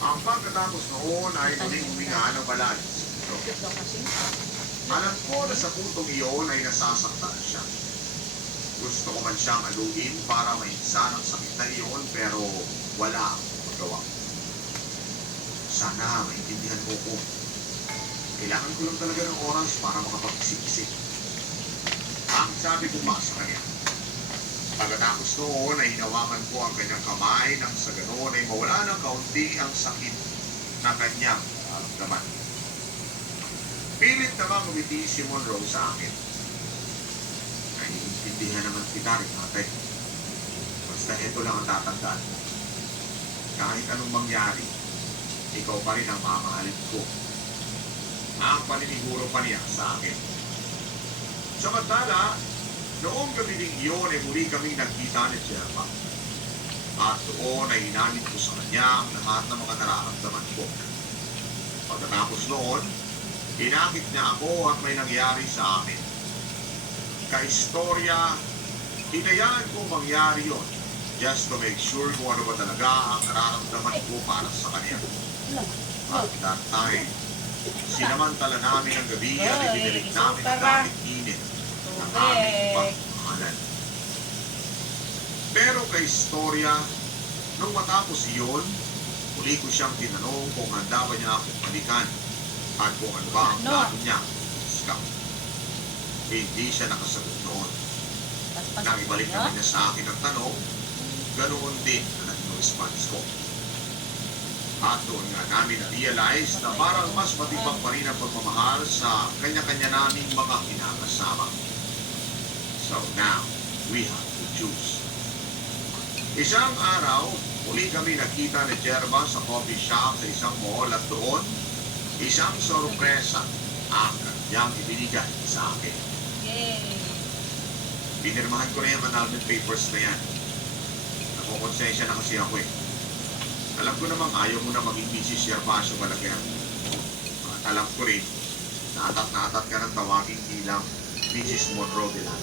Ang pagkatapos noon ay muling huminga ng balance. Alam ko na sa puntong iyon ay nasasaktan siya. Gusto ko man siyang aluin para mainsan ang sakit na iyon pero wala akong magawa. Sana maintindihan mo ko. Kailangan ko lang talaga ng oras para makapag-isip-isip. Ang sabi ko pa sa kanya. Pagkatapos noon ay hinawakan ko ang kanyang kamay nang sa ganoon ay mawala ng kaunti ang sakit na kanyang nararamdaman. Pilit namang umiti si Monroe sa akin. Naiintindihan naman kita rin ate. Basta ito lang ang tatandaan. Kahit anong mangyari, ikaw pa rin ang mamahalin ko. Ang paniniguro pa niya sa akin. Samantala, noong gabi ding iyon ay muli kaming nagkita ni Jerma. At doon ay inamin ko sa kanya ang lahat ng mga nararamdaman ko. Pagkatapos noon, inakit niya ako at may nangyari sa amin. Kaistorya, hinayaan ko mangyari yon just to make sure kung ano ba talaga ang nararamdaman ko para sa kanya. At that time, sinamantala namin ang gabi at ibinilig namin ang gamit init ng aming pagmamahalan. Pero kay istorya, nung matapos iyon, muli ko siyang tinanong kung handa ba niya akong balikan at kung ano ba ang plano niya sa scout. Hindi siya nakasagot noon. Nang ibalik naman niya sa akin ang tanong, ganoon din na naging response ko. At doon nga namin na-realize na parang mas matibag pa rin ang pagmamahal sa kanya-kanya naming mga kinakasama. So now, we have to choose. Isang araw, muli kami nakita ni Jerma sa coffee shop sa isang mall at doon, isang sorpresa ang kanyang ibinigay sa akin. Yay! Pinirmahan ko na yung annulment papers na yan. Nakukonsensya na kasi ako eh. Alam ko namang ayaw mo na maging Mrs. Gervasio Balaguer. At alam ko rin, natat ka ng tawagin bilang Mrs. Monroe de la